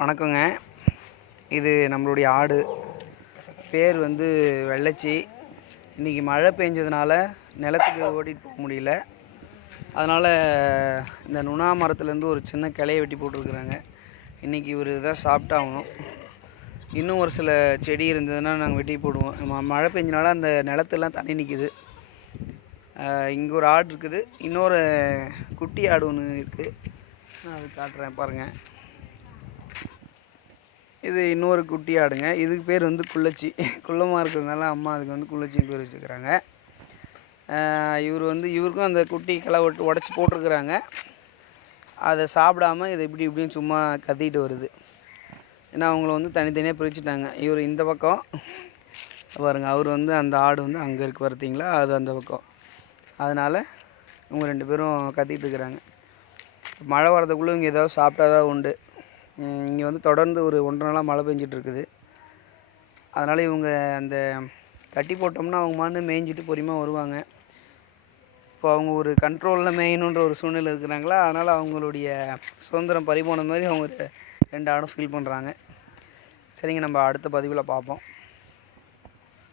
வணக்கங்க. இது நம்மளுடைய ஆடு. பேர் வந்து வெள்ளச்சி. இன்றைக்கி மழை பெஞ்சதுனால நிலத்துக்கு ஓட்டிகிட்டு போக முடியல. அதனால் இந்த நுணா மரத்துலேருந்து ஒரு சின்ன கிளையை வெட்டி போட்டிருக்குறாங்க. இன்றைக்கி இவர் இதான் சாப்பிட்டாகணும். இன்னும் ஒரு சில செடி இருந்ததுன்னா நாங்கள் வெட்டி போடுவோம். மழை பெஞ்சனால அந்த நிலத்தெல்லாம் தண்ணி நிற்கிது. இங்கே ஒரு ஆடு இருக்குது. இன்னொரு குட்டி ஆடு ஒன்று இருக்குது. நான் அது காட்டுறேன் பாருங்கள். இது இன்னொரு குட்டி ஆடுங்க. இதுக்கு பேர் வந்து குள்ளச்சி. குள்ளமாக இருக்கிறதுனால அம்மா அதுக்கு வந்து குள்ளச்சின்னு பேர் வச்சுருக்குறாங்க. இவருக்கும் அந்த குட்டி கிளை உடச்சி போட்டிருக்குறாங்க. அதை சாப்பிடாமல் இதை இப்படின்னு சும்மா கத்திக்கிட்டு வருது. ஏன்னா அவங்கள வந்து தனித்தனியாக பிரிச்சுட்டாங்க. இவர் இந்த பக்கம் பாருங்கள், அவர் வந்து அந்த ஆடு வந்து அங்கே இருக்கு பார்த்தீங்களா, அது அந்த பக்கம். அதனால் இவங்க 2 பேரும் கத்திக்கிட்டு இருக்கிறாங்க. மழை வரதுக்குள்ளே இங்கே ஏதாவது சாப்பிட்டா தான் உண்டு. இங்கே வந்து தொடர்ந்து ஒரு 1.5 நாளாக மழை பெஞ்சிட்ருக்குது. அதனால் இவங்க அந்த கட்டி போட்டோம்னா அவங்க மாட்டு மேய்ஞ்சிட்டு பொறுமையாக வருவாங்க. இப்போ அவங்க ஒரு கண்ட்ரோலில் மேயணுன்ற ஒரு சூழ்நிலை இருக்கிறாங்களா, அதனால் அவங்களுடைய சுதந்திரம் பறிபோன மாதிரி அவங்க 2 ஆடும் ஃபீல் பண்ணுறாங்க. சரிங்க, நம்ம அடுத்த பதிவில் பார்ப்போம்.